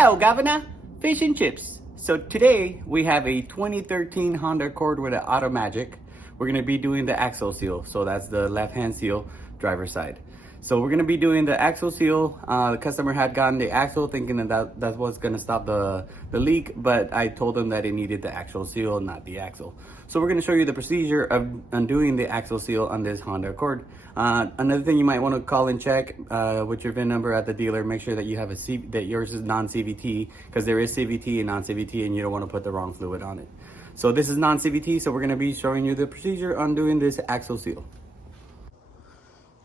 Hello, Governor. Fish and chips. So today we have a 2013 Honda Accord with an Auto Magic. We're going to be doing the axle seal. So that's the left-hand seal, driver's side. So we're going to be doing the axle seal. The customer had gotten the axle thinking that was going to stop the leak, but I told him that it needed the actual seal, not the axle. So we're going to show you the procedure of undoing the axle seal on this Honda Accord. Another thing you might want to call and check with your VIN number at the dealer. Make sure that you have that yours is non-CVT, because there is CVT and non-CVT, and you don't want to put the wrong fluid on it. So this is non-CVT, so we're going to be showing you the procedure on doing this axle seal.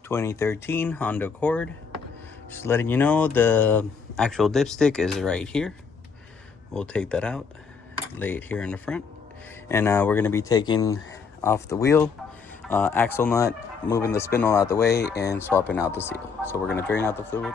2013 Honda Accord. Just letting you know the actual dipstick is right here. We'll take that out, lay it here in the front, and we're going to be taking off the wheel, axle nut, moving the spindle out the way, and swapping out the seal. So we're going to drain out the fluid.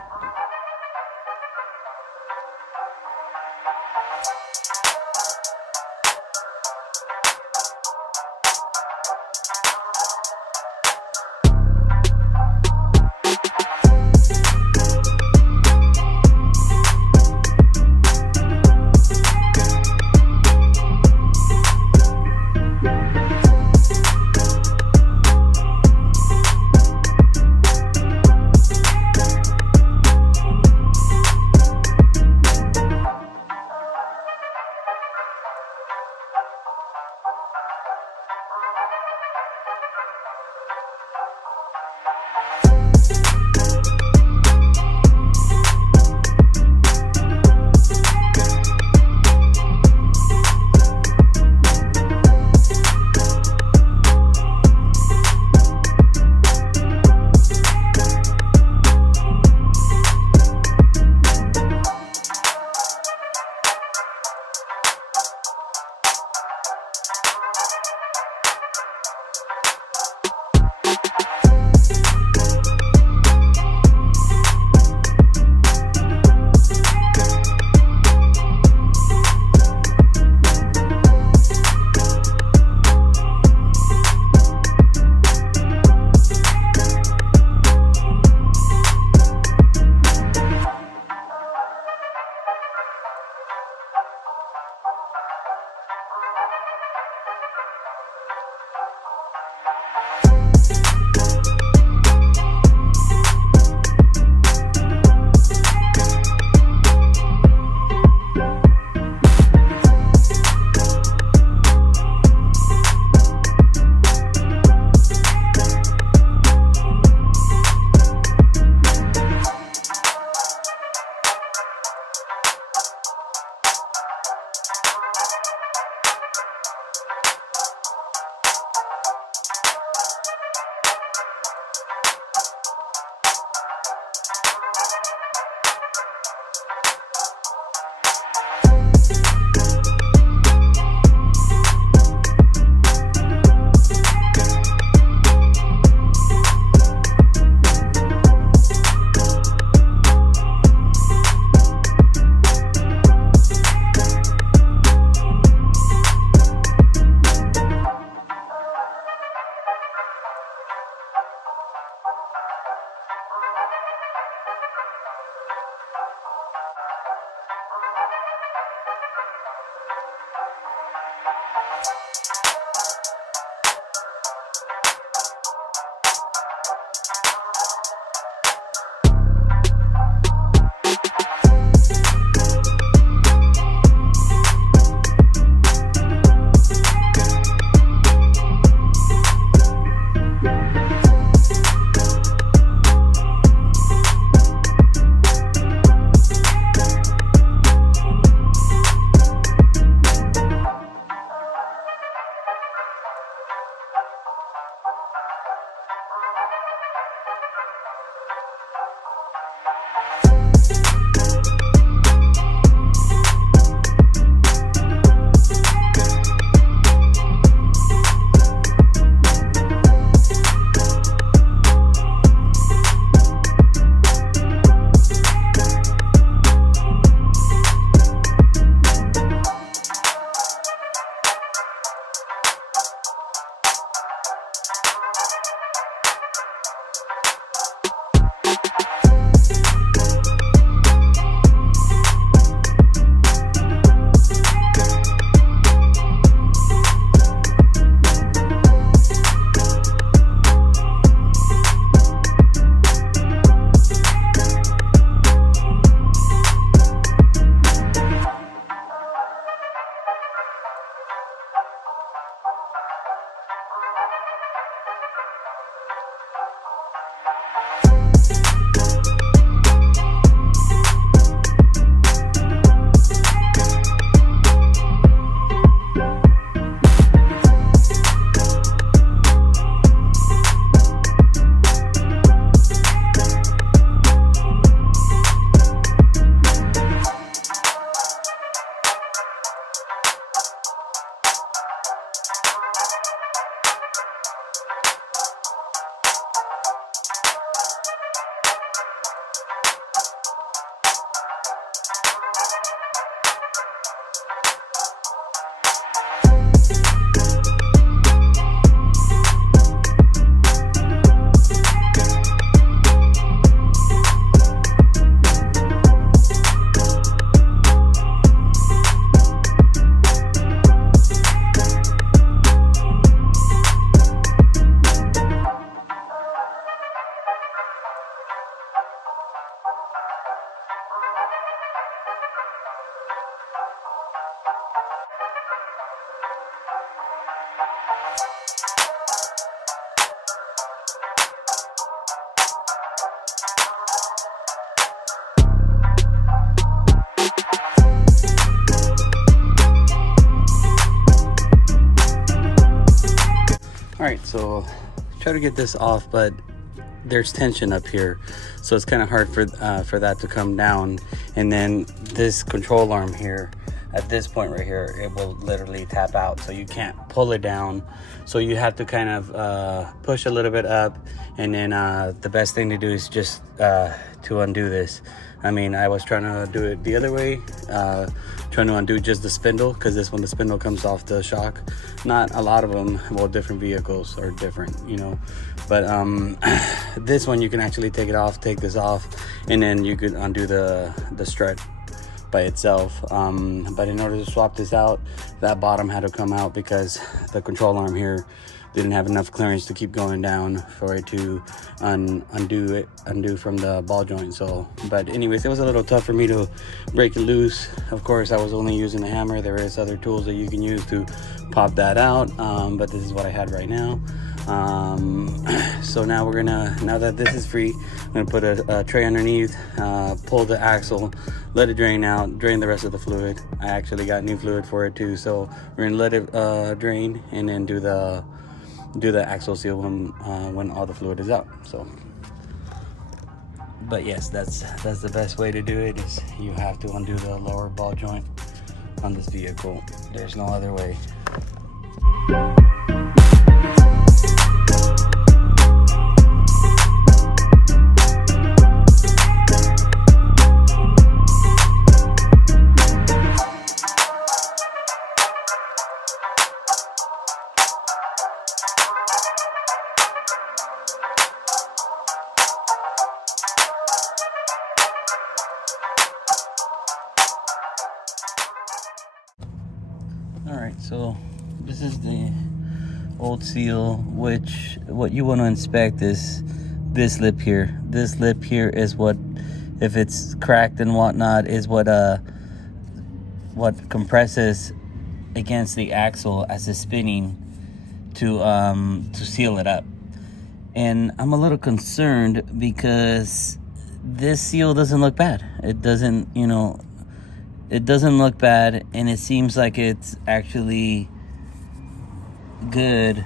So try to get this off, but there's tension up here, so it's kind of hard for that to come down. And then this control arm here, at this point right here, it will literally tap out, so you can't pull it down. So you have to kind of push a little bit up, and then the best thing to do is just to undo this. I mean, I was trying to do it the other way, trying to undo just the spindle, because this one, the spindle comes off the shock. Not a lot of them, well, different vehicles are different, you know, but this one you can actually take it off, take this off, and then you could undo the strut by itself. But in order to swap this out, that bottom had to come out because the control arm here didn't have enough clearance to keep going down for it to undo from the ball joint. So, but anyways, it was a little tough for me to break it loose. Of course, I was only using a hammer. There is other tools that you can use to pop that out, but this is what I had right now. So now we're gonna, now that this is free, I'm gonna put a tray underneath, pull the axle, let it drain out, drain the rest of the fluid. I actually got new fluid for it too, so we're gonna let it drain, and then do the axle seal when all the fluid is out. So, but yes, that's the best way to do it, is you have to undo the lower ball joint on this vehicle. There's no other way. Alright, so this is the old seal, which what you want to inspect is this lip here. This lip here is what, if it's cracked and whatnot, is what compresses against the axle as it's spinning to seal it up. And I'm a little concerned because this seal doesn't look bad. It doesn't, you know, it doesn't look bad, and it seems like it's actually good.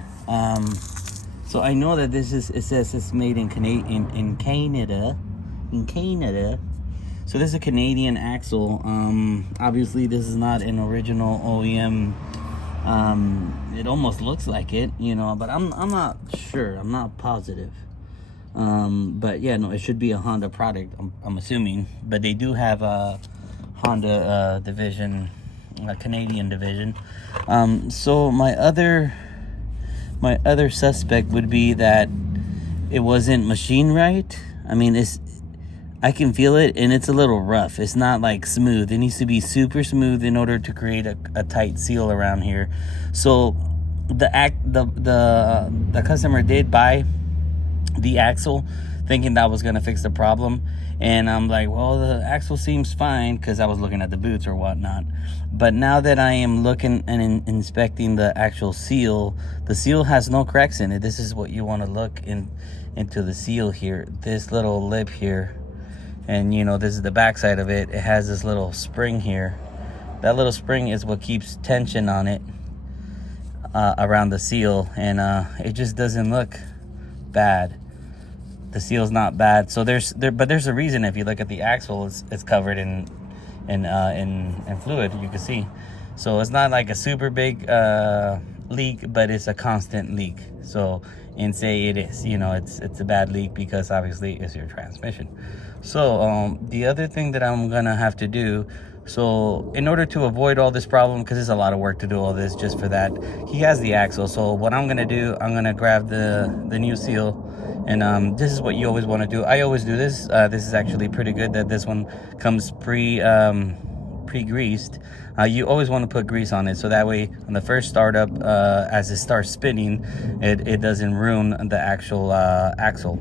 So I know that this is, it says it's made in Canada. So this is a Canadian axle. Obviously this is not an original OEM. It almost looks like it, you know, but I'm not sure. I'm not positive. But yeah, no, it should be a Honda product, I'm assuming. But they do have a Honda division, a Canadian division. So my other suspect would be that it wasn't machined right. I mean, I can feel it, and it's a little rough. It's not like smooth. It needs to be super smooth in order to create a tight seal around here. So the customer did buy the axle thinking that was gonna fix the problem, and I'm like, well, the axle seems fine, because I was looking at the boots or whatnot. But now that I am looking and inspecting the actual seal, the seal has no cracks in it. This is what you want to look into the seal here, this little lip here, and you know, this is the back side of it. It has this little spring here. That little spring is what keeps tension on it around the seal, and it just doesn't look bad. The seal's not bad. So there's a reason. If you look at the axle, it's covered in fluid, you can see. So it's not like a super big leak, but it's a constant leak. So, and say it is, you know, it's a bad leak because obviously it's your transmission. So the other thing that I'm gonna have to do, so in order to avoid all this problem, because there's a lot of work to do all this just for that, he has the axle. So what I'm gonna do, I'm gonna grab the new seal, and this is what you always want to do. I always do this. This is actually pretty good that this one comes pre-greased. You always want to put grease on it, so that way on the first startup, as it starts spinning, it doesn't ruin the actual axle.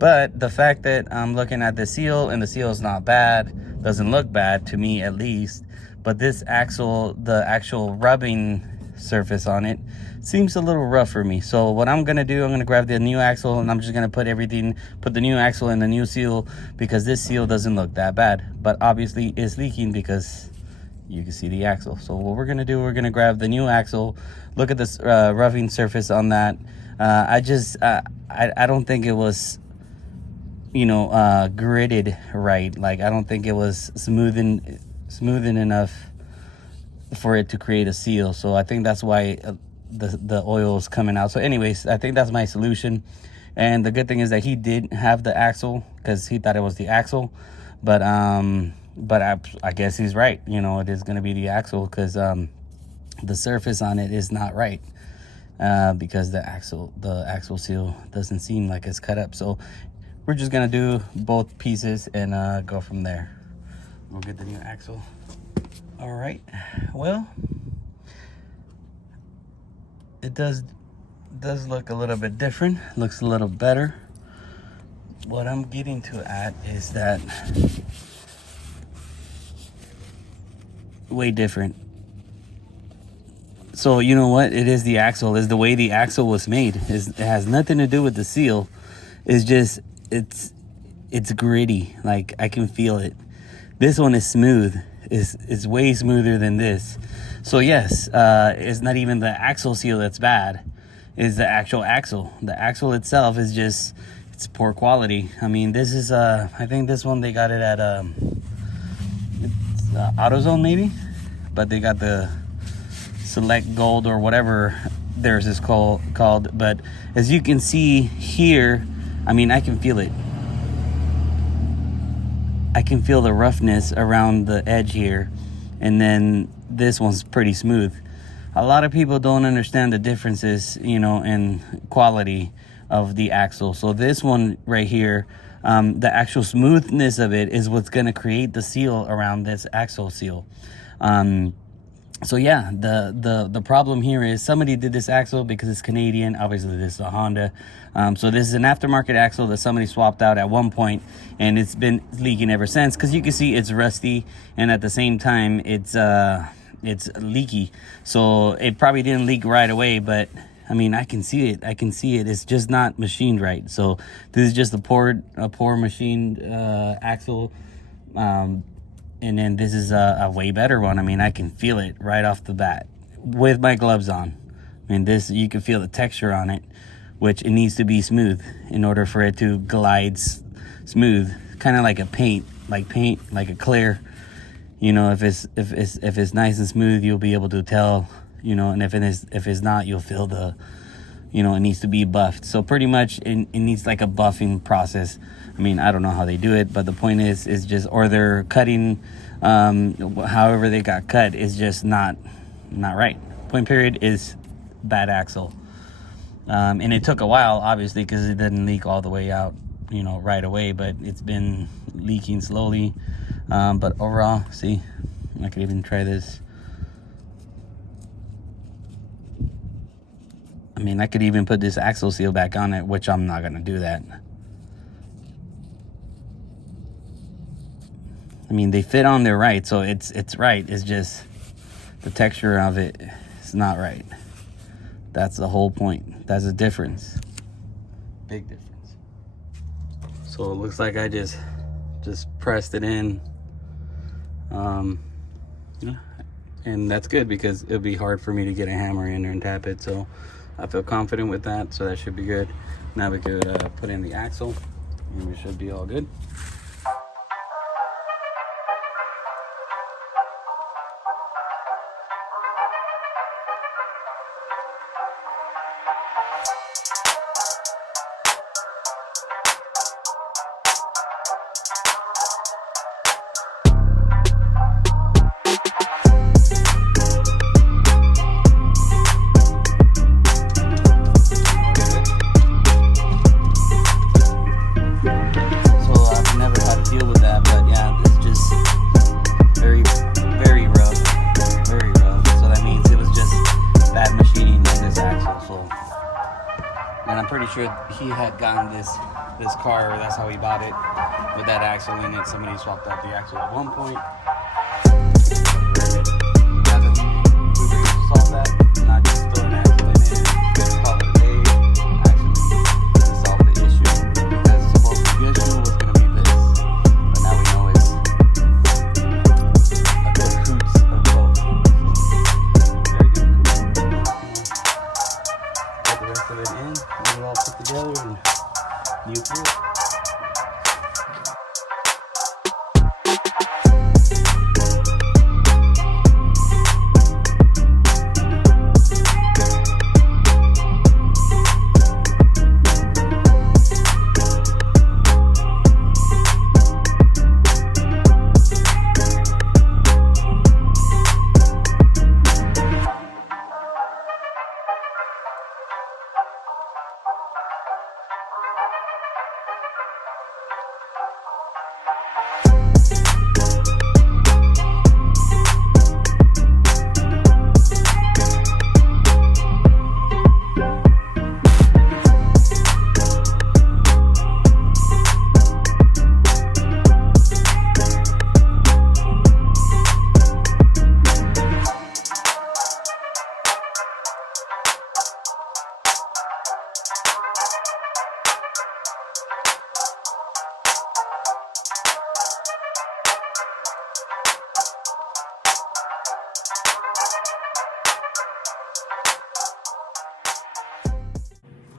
But the fact that I'm looking at the seal, and the seal is not bad, doesn't look bad to me at least, but this axle, the actual rubbing surface on it, seems a little rough for me. So what I'm gonna do, I'm gonna grab the new axle, and I'm just gonna put the new axle in the new seal, because this seal doesn't look that bad, but obviously it's leaking because you can see the axle. So what we're gonna do, we're gonna grab the new axle, look at this roughing surface on that. I don't think it was, you know, gridded right. Like, I don't think it was smoothing enough for it to create a seal. So I think that's why the oil is coming out. So anyways, I think that's my solution. And the good thing is that he did have the axle, because he thought it was the axle, but I guess he's right. You know, it is going to be the axle, because the surface on it is not right, because the axle seal doesn't seem like it's cut up. So we're just gonna do both pieces and go from there. We'll get the new axle. All right, well, it does look a little bit different, looks a little better. What I'm getting to at is that way different. So you know what, it is the axle, is the way the axle was made. It has nothing to do with the seal. It's just it's gritty. Like, I can feel it. This one is smooth. Is way smoother than this. So yes, it's not even the axle seal that's bad. It's the actual axle. The axle itself is just, it's poor quality. I mean, this is I think this one they got it at AutoZone maybe, but they got the Select Gold or whatever theirs is called. But as you can see here, I mean, I can feel it. I can feel the roughness around the edge here, and then this one's pretty smooth. A lot of people don't understand the differences, you know, in quality of the axle. So this one right here, the actual smoothness of it is what's going to create the seal around this axle seal. So yeah, the problem here is somebody did this axle because it's Canadian. Obviously this is a Honda. So this is an aftermarket axle that somebody swapped out at one point, and it's been leaking ever since, because you can see it's rusty, and at the same time it's leaky. So it probably didn't leak right away, but I mean, I can see it. It's just not machined right. So this is just a poor machined axle. And then this is a way better one. I mean, I can feel it right off the bat with my gloves on. I mean, this, you can feel the texture on it, which it needs to be smooth in order for it to glide smooth, kind of like a paint, like a clear. You know, if it's nice and smooth, you'll be able to tell. You know, and if it's not, you'll feel the, you know, it needs to be buffed. So pretty much it needs like a buffing process. I mean, I don't know how they do it, but the point is just, or they're cutting, however they got cut is just not right. Point period is bad axle. And it took a while, obviously, because it didn't leak all the way out, you know, right away, but it's been leaking slowly. But overall, see, I could even try this. I mean, I could even put this axle seal back on it, which I'm not going to do that. I mean, they fit on there right, so it's right. It's just the texture of it is not right. That's the whole point. That's a difference. Big difference. So it looks like I just pressed it in. Yeah. And that's good, because it'll be hard for me to get a hammer in there and tap it. So I feel confident with that, so that should be good. Now we could put in the axle, and we should be all good. And I'm pretty sure he had gotten this car, that's how he bought it, with that axle in it. Somebody swapped out the axle at one point. Now that we were able to solve that, not just throw an axle in it, call it a day. Actually, to solve the issue, because supposed to be the issue was going to be this, but now we know it's a good hoots of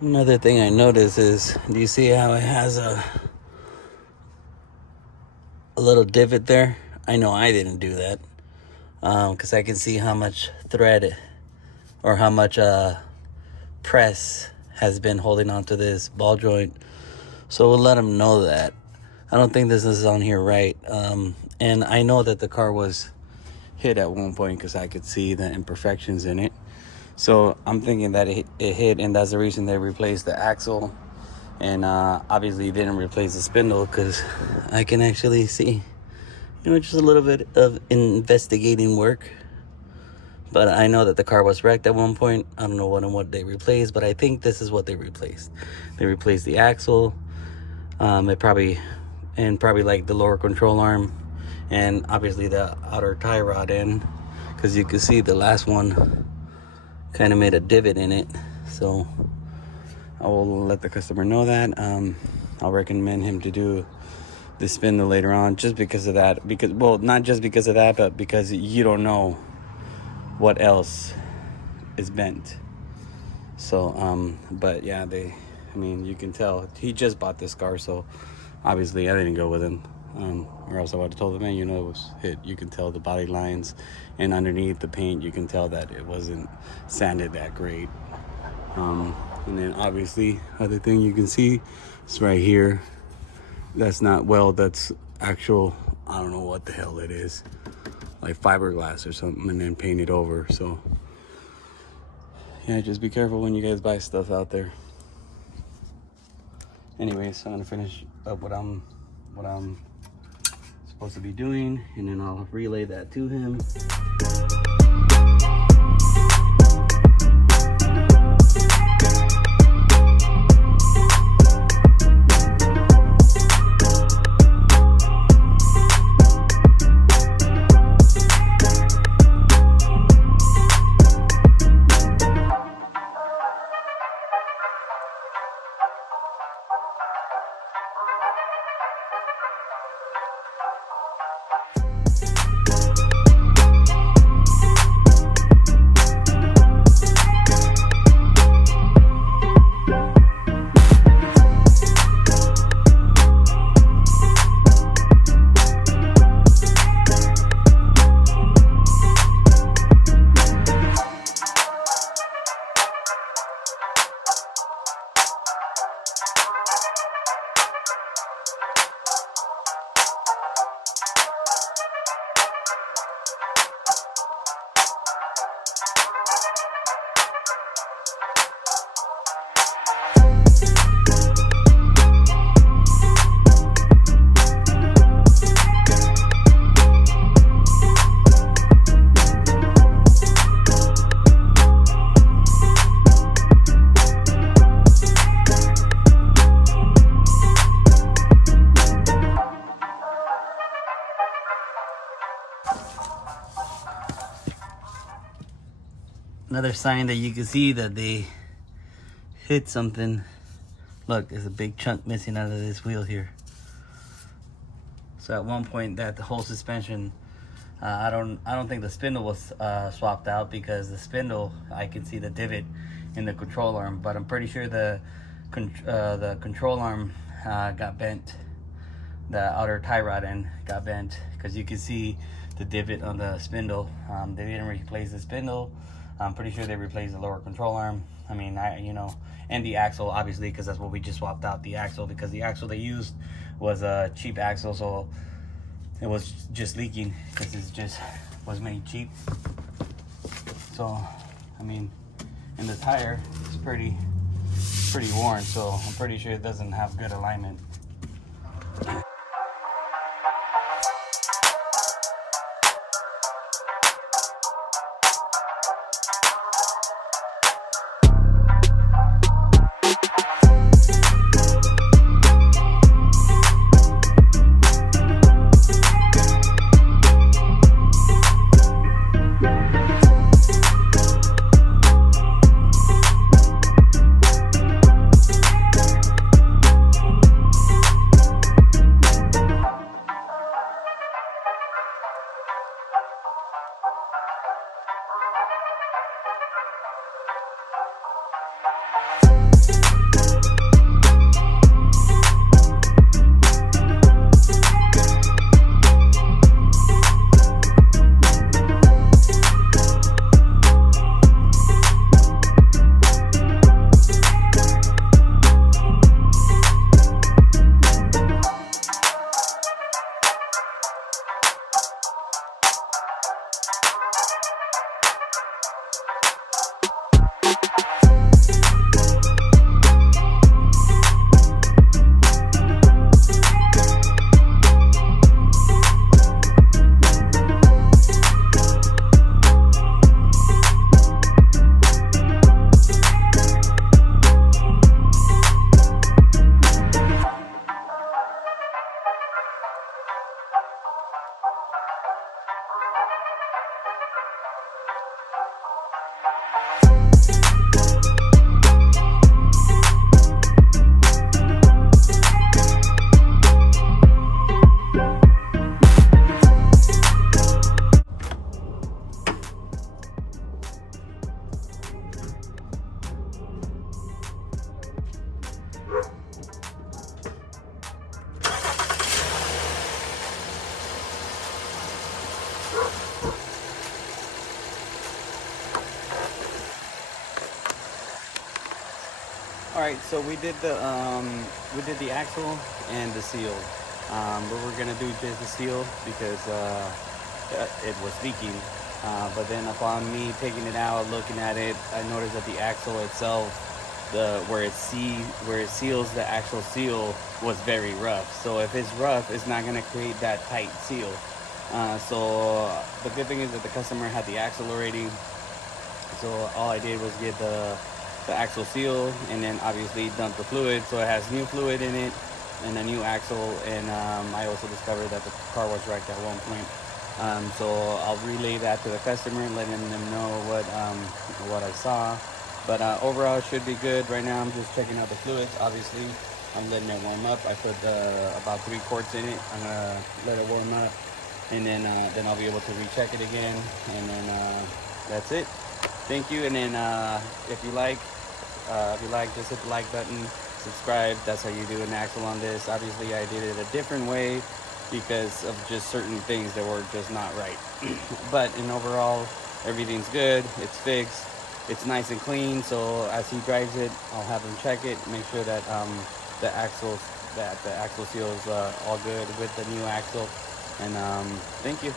Another thing I noticed is, do you see how it has a little divot there? I know I didn't do that, because I can see how much thread or how much press has been holding onto this ball joint. So we'll let them know that. I don't think this is on here right. And I know that the car was hit at one point because I could see the imperfections in it. So I'm thinking that it hit, and that's the reason they replaced the axle. And obviously didn't replace the spindle, because I can actually see, just a little bit of investigating work. But I know that the car was wrecked at one point. I don't know what they replaced, but I think this is what they replaced. They replaced the axle. It probably like the lower control arm, and obviously the outer tie rod end, because you can see the last one kind of made a divot in it. So I will let the customer know that. I'll recommend him to do the spindle later on, just because of that. Because, well, not just because of that, but because you don't know what else is bent. So, but yeah, you can tell he just bought this car, so obviously I didn't go with him, or else I would have told him, man, it was hit. You can tell the body lines, and underneath the paint, you can tell that it wasn't sanded that great. And then obviously, other thing you can see is right here. That's not weld, that's actual, I don't know what the hell it is, like fiberglass or something, and then painted over. So yeah, just be careful when you guys buy stuff out there. Anyways, I'm gonna finish up what I'm supposed to be doing, and then I'll relay that to him. Another sign that you can see that they hit something. Look, there's a big chunk missing out of this wheel here. So at one point, that the whole suspension, I don't think the spindle was swapped out, because the spindle, I can see the divot in the control arm, but I'm pretty sure the control arm got bent. The outer tie rod end got bent, because you can see the divot on the spindle. They didn't replace the spindle. I'm pretty sure they replaced the lower control arm. I mean, and the axle, obviously, because that's what we just swapped out, the axle, because the axle they used was a cheap axle, so it was just leaking, because it just was made cheap. So, I mean, and the tire is pretty worn, so I'm pretty sure it doesn't have good alignment. All right, so we did the axle and the seal. But we're gonna do just the seal because it was leaking. But then upon me taking it out, looking at it, I noticed that the axle itself, the where it seals the actual seal, was very rough. So if it's rough, it's not gonna create that tight seal. So the good thing is that the customer had the axle already, so all I did was get the axle seal and then obviously dump the fluid. So it has new fluid in it and a new axle. And I also discovered that the car was wrecked at one point. So I'll relay that to the customer, letting them know what I saw. But overall, it should be good. Right now, I'm just checking out the fluids. Obviously, I'm letting it warm up. I put about 3 quarts in it. I'm gonna let it warm up, and then I'll be able to recheck it again, and then that's it. Thank you. And then if you like, just hit the like button, subscribe. That's how you do an axle on this. Obviously, I did it a different way because of just certain things that were just not right. But in overall, everything's good. It's fixed. It's nice and clean. So as he drives it, I'll have him check it, make sure that the axle seal is all good with the new axle. And thank you.